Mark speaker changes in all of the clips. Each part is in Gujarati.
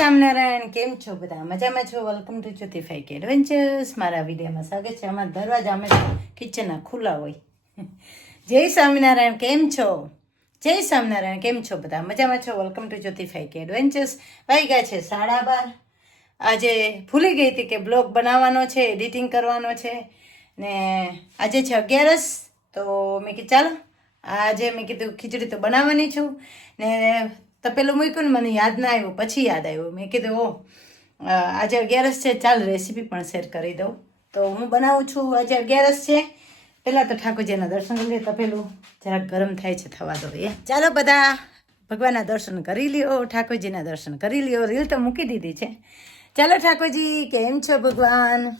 Speaker 1: સ્વામિનારાયણ કેમ છો બધા? મજામાં છો? વેલકમ ટુ જ્યોતિફાઈ કે એડવેન્ચર્સ મારા વિડીયોમાં સ્વાગત છે. અમારા દરવાજા અમે કિચનના ખુલ્લા હોય. જય સ્વામિનારાયણ કેમ છો? જય સ્વામિનારાયણ કેમ છો બધા? મજામાં છો? વેલકમ ટુ જ્યોતિફાઈ કે એડવેન્ચર્સ વાગ્યા છે સાડા બાર. આજે ભૂલી ગઈ હતી કે બ્લોગ બનાવવાનો છે, એડિટિંગ કરવાનો છે. ને આજે છે અગિયારસ. તો મેં કીધું, ચાલો, આજે મેં કીધું ખીચડી તો બનાવવાની છું. ને તપેલું મૂક્યું ને મને યાદ ના આવ્યું, પછી યાદ આવ્યું. મેં કીધું ઓ આજે અગિયારસ છે, ચાલ રેસીપી પણ શેર કરી દઉં. તો હું બનાવું છું, આજે અગિયારસ છે. પહેલાં તો ઠાકોરજીના દર્શન કરી લે તપેલું જરાક ગરમ થાય છે, થવા દો એ. ચાલો બધા, ભગવાનના દર્શન કરી લ્યો, ઠાકોરજીના દર્શન કરી લ્યો. રીલ તો મૂકી દીધી છે. ચાલો ઠાકોરજી, કેમ છો ભગવાન?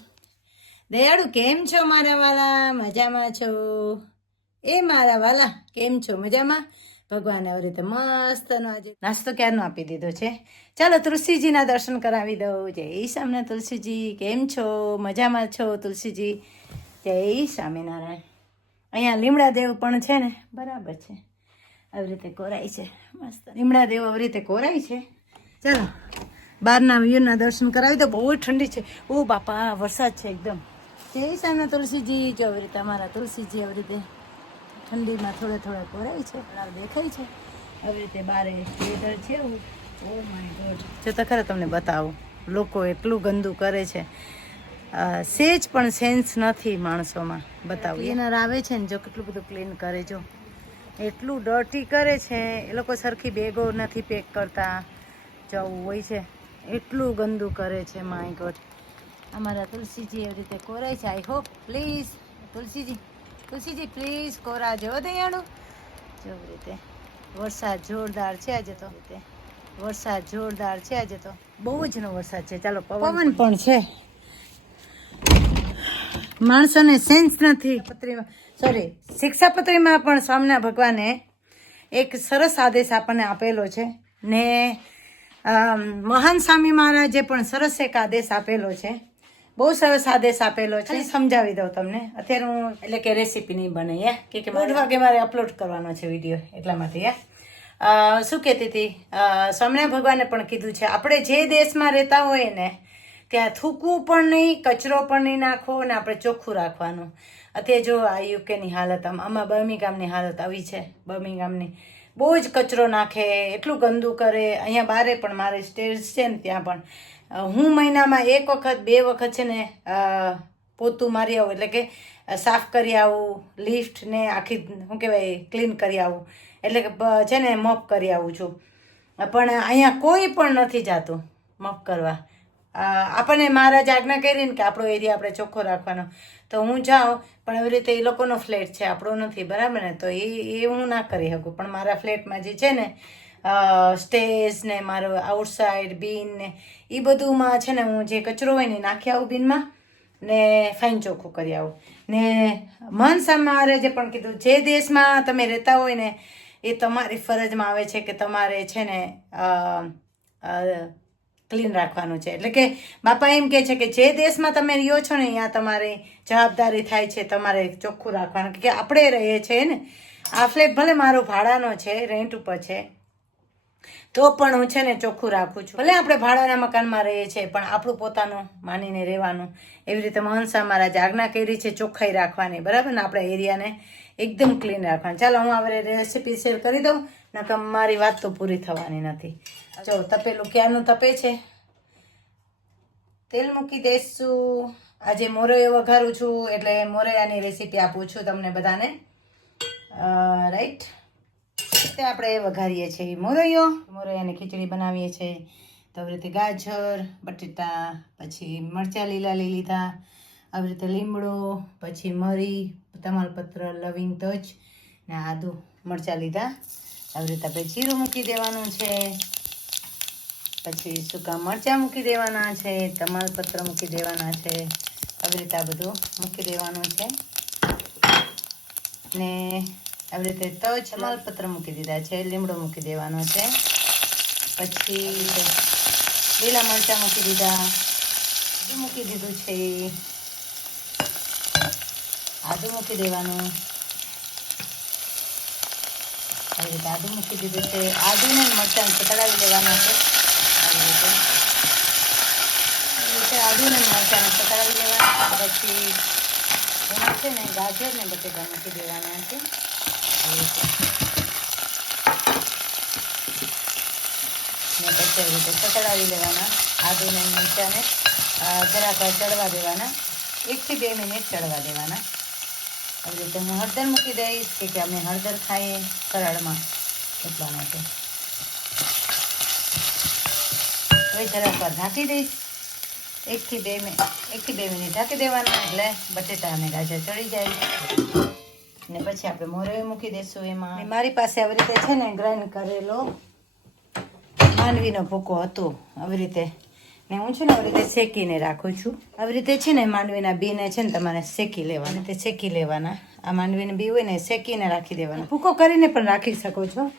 Speaker 1: દયાળુ, કેમ છો મારા વાલા? મજામાં છો? એ મારા વાલા, કેમ છો? મજામાં? ભગવાન આવી રીતે મસ્તનો આજે નાસ્તો ક્યારનો આપી દીધો છે? ચાલો તુલસીજીના દર્શન કરાવી દઉં. જય સામને તુલસીજી, કેમ છો? મજામાં છો તુલસીજી? જય સ્વામિનારાયણ. અહીંયા લીમડા દેવ પણ છે ને? બરાબર છે. આવી રીતે કોરાય છે. મસ્ત. લીમડા દેવ આવી રીતે કોરાય છે. ચાલો, બહારના વ્યૂના દર્શન કરાવી દો બહુ ઠંડી છે. ઓ બાપા, વરસાદ છે એકદમ. જય સામે તુલસીજી. જો આવી રીતે અમારા તુલસીજી આવી રીતે ઠંડીમાં થોડે થોડા કોરાય છે પણ દેખાય છે. હવે તે બારે વેધર છે એવું. ઓ માય ગોડ જો તો ખરા તમને બતાવો લોકો એટલું ગંદુ કરે છે. સેજ પણ સેન્સ નથી માણસોમાં બતાવું. એના આવે છે ને જો કેટલું બધું ક્લીન કરે જો. એટલું ડર્ટી કરે છે એ લોકો સરખી બેગો નથી પેક કરતા. જવું હોય છે. એટલું ગંદુ કરે છે માય ગોડ અમારા તુલસીજી એવી રીતે કોરાય છે I hope please Tulsiji. Tulsiji please કોરા જો દયાળુ? જો રીતે. વરસાદ જોરદાર છે આજે તો. રીતે. વરસાદ જોરદાર છે આજે તો. બહુ જ નો વરસાદ છે. ચાલો પવન પણ છે. માણસોને સેન્સ નથી. પત્રીમાં સોરી શિક્ષાપત્રીમાં પણ સ્વામિના ભગવાને એક સરસ આદેશ આપણને આપેલો છે ને મહાન સ્વામી મહારાજે પણ સરસ એક આદેશ આપેલો છે. બહુ સરસ આદેશ આપેલો છે. સમજાવી દઉં તમને. અત્યારે હું એટલે કે રેસીપી નહીં બને યા? કે કે દોઢ વાગે મારે અપલોડ કરવાનો છે વીડિયો એટલા માટે યા? શું કહેતી હતી? સ્વામિનારાયણ ભગવાને પણ કીધું છે આપણે જે દેશમાં રહેતા હોઈએ ને ત્યાં થૂકવું પણ નહીં કચરો પણ નહીં નાખવો અને આપણે ચોખ્ખું રાખવાનું. અત્યારે જો આ યુકેની હાલત આમ આમાં બર્મિંગામની હાલત આવી છે બર્મિંગામની બહુ જ કચરો નાખે એટલું ગંદુ કરે અહીંયા બારે પણ મારે સ્ટેજ છે ને ત્યાં પણ. હું મહિનામાં એક વખત, બે વખત છે ને પોતું મારી આવું, એટલે કે સાફ કરી આવું, લિફ્ટ ને આખી શું કહેવાય, ક્લીન કરી આવું, એટલે કે છે ને, મોપ કરી આવું છું. પણ અહીંયા કોઈ પણ નથી જાતું મોપ કરવા. આપણને મહારાજ આજ્ઞા કરીને કે આપણો એરિયા આપણે ચોખ્ખો રાખવાનો. તો હું જાઉં, પણ એવી રીતે એ લોકોનો ફ્લેટ છે, આપણો નથી, બરાબર ને? તો એ એ હું ના કરી શકું. પણ મારા ફ્લેટમાં જે છે ને સ્ટેજ ને મારો આઉટસાઇડ, બીન ને એ બધુંમાં છે ને હું જે કચરો હોય ને નાખી આવું બીનમાં ને ફાઇન ચોખ્ખું કરી આવું. ને મન સમારે જે પણ કીધું, જે દેશમાં તમે રહેતા હોય ને, એ તમારી ફરજમાં આવે છે કે તમારે છે ને ક્લીન રાખવાનું છે. એટલે કે બાપા એમ કહે છે કે જે દેશમાં તમે રહ્યો છો ને ત્યાં તમારી જવાબદારી થાય છે તમારે ચોખ્ખું રાખવાનું. કે આપણે રહીએ છીએ ને, આ ફ્લેટ ભલે મારો ભાડાનો છે રેન્ટ ઉપર છે તો પણ હું છે ને ચોખ્ખું રાખું છું. ભલે આપણે ભાડાના મકાનમાં રહીએ છીએ, પણ આપણું પોતાનું માનીને રહેવાનું. એવી રીતે મહંસા મહારાજ આજ્ઞા કરી છે ચોખ્ખાઈ રાખવાની, બરાબર? ને આપણા એરિયાને એકદમ ક્લીન રાખવાનું. ચાલો, હું હવે રેસીપી શેર કરી દઉં, નકર મારી વાત તો પૂરી થવાની નથી. જો, તપેલું ક્યાંનું તપે છે? તેલ મૂકી દઈશું આજે મોરૈયો વઘારું છું, એટલે મોરૈયાની રેસીપી આપું છું તમને બધાને. રાઈટ તે આપણે વઘારીએ છીએ મોરૈયો. મોરૈયાની ખીચડી બનાવીએ છીએ. તો આવી રીતે ગાજર, બટેટા, પછી મરચાં લીલા લઈ લીધા. આવી રીતે લીમડો, પછી મરી, તમાલપત્ર, લવિંગ તજ ને આદુ મરચાં લીધા. આવી રીતે આપણે જીરું મૂકી દેવાનું છે. પછી સૂકા મરચાં મૂકી દેવાના છે, તમાલપત્ર મૂકી દેવાના છે. આવી રીતે આ બધું મૂકી દેવાનું છે. ને આવી રીતે તજ તમાલપત્ર મૂકી દીધા છે, લીમડો મૂકી દેવાનો છે. પછી લીલા મરચાં મૂકી દીધા. આદુ મૂકી દીધું છે. આદુ મૂકી દેવાનું. આવી રીતે આદુ મૂકી દીધું છે. આદુને મરચાં ચડાવી દેવાના છે. આવી રીતે. આદુ ને મરચાંને પકડાવી લેવાના પછી એમાં છે ને ગાજર ને બટેટા મૂકી દેવાના છે. ને પછી આવી રીતે પકડાવી લેવાના. આદુને મરચાંને જરાક ચડવા દેવાના. એકથી બે મિનિટ ચડવા દેવાના. આવી રીતે હું હળદર મૂકી દઈશ કે અમે હળદર ખાઈએ કરાળમાં એટલા માટે. હવે જરાક વાર ઢાંકી દઈશ. એકથી બે મિનિટ એકથી બે મિનિટ ઢાંકી દેવાના એટલે બટેટા અને ગાજર ચડી જાય. ને પછી આપણે મોરવે મૂકી દઈશું એમાં. મારી પાસે આવી રીતે છે ને ગ્રાઇન્ડ કરેલો માંડવીનો ભૂકો હતો. આવી રીતે ને હું છે ને આવી રીતે શેકીને રાખું છું. આવી રીતે છે ને માંડવીના બીને છે ને તમારે શેકી લેવાના. તે શેકી લેવાના. આ માંડવીના બી હોય ને શેકીને રાખી દેવાના. ભૂકો કરીને પણ રાખી શકો છો.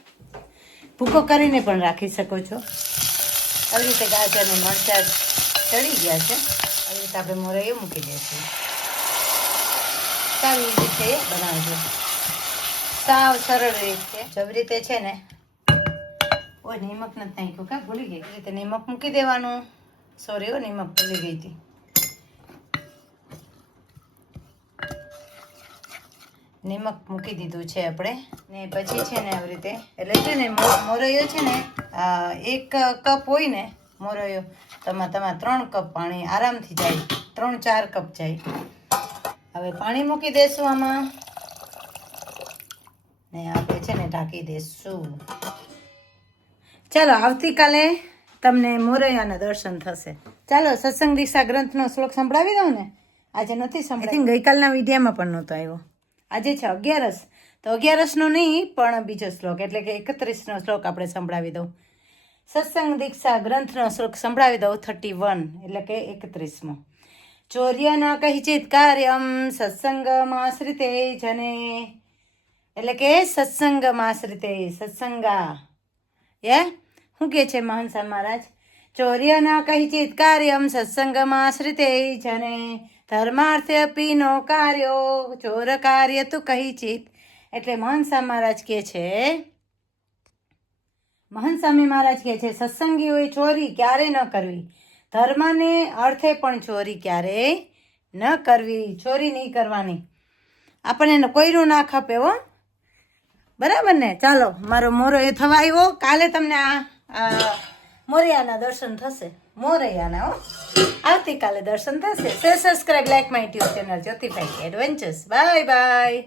Speaker 1: ભૂકો કરીને પણ રાખી શકો છો. આવી રીતે ગાજર અને મરચાં ચડી ગયા છે. આવી રીતે આપણે મોરૈયું મૂકી દઈશું. સાવ રીતે બનાવજો. સાવ સરળ રીત છે જો રીતે છે ને. ઓ નિમક નથી નાખ્યું કા? ભૂલી ગઈ. રીતે નિમક મૂકી દેવાનું. સોરી ઓ નિમક ભૂલી ગઈ હતી. નિમક મૂકી દીધું છે આપણે. ને પછી છે ને આવી રીતે, એટલે છે ને મોરૈયો છે ને એક કપ હોય ને મોરૈયો તમારે તમારે ત્રણ કપ પાણી આરામથી જાય. ત્રણ ચાર કપ જાય. હવે પાણી મૂકી દેશું આમાં. ને આપણે છે ને ઢાંકી દેશું. ચાલો આવતીકાલે તમને મોરૈયાના દર્શન થશે. ચાલો સત્સંગ દીક્ષા ગ્રંથનો શ્લોક સંભળાવી દઉં ને? આજે નથી સંભળાવી ગઈકાલના વિડીયામાં પણ નહોતો આવ્યો. આજે છે અગિયારસ. તો અગિયારસનો નહીં પણ બીજો શ્લોક એટલે કે એકત્રીસનો શ્લોક આપણે સંભળાવી દઉં. સત્સંગ દીક્ષા ગ્રંથનો શ્લોક સંભળાવી દઉં થર્ટી વન એટલે કે એકત્રીસમો. ચોર્ય ન કહિચિત કાર્યમ સત્સંગમાશ્રિતે જને. એટલે કે સત્સંગમાશ્રિતે, સત્સંગા. એ શું કે છે મહંસા મહારાજ? ચોર્ય ન કહિચિત કાર્યમ સત્સંગમાશ્રિતે જને. ધર્માર્થે અપી નો કાર્યો, ચોર કાર્ય તું કહિચિત એટલે મહંસા મહારાજ કે છે મહંત મહારાજ કહે છે, સત્સંગીઓએ ચોરી ક્યારે ન કરવી? ધર્મને અર્થે પણ ચોરી ક્યારેય ન કરવી, ચોરી નહીં કરવાની. આપણને કોઈનું ના ખપે હો. બરાબર ને? ચાલો, મારો મોરો એ થવા આવ્યો. કાલે તમને આ મોરૈયાના દર્શન થશે. મોરૈયાના, હો. આવતીકાલે દર્શન થશે. Subscribe like my tube channel Jyotibhai adventures bye bye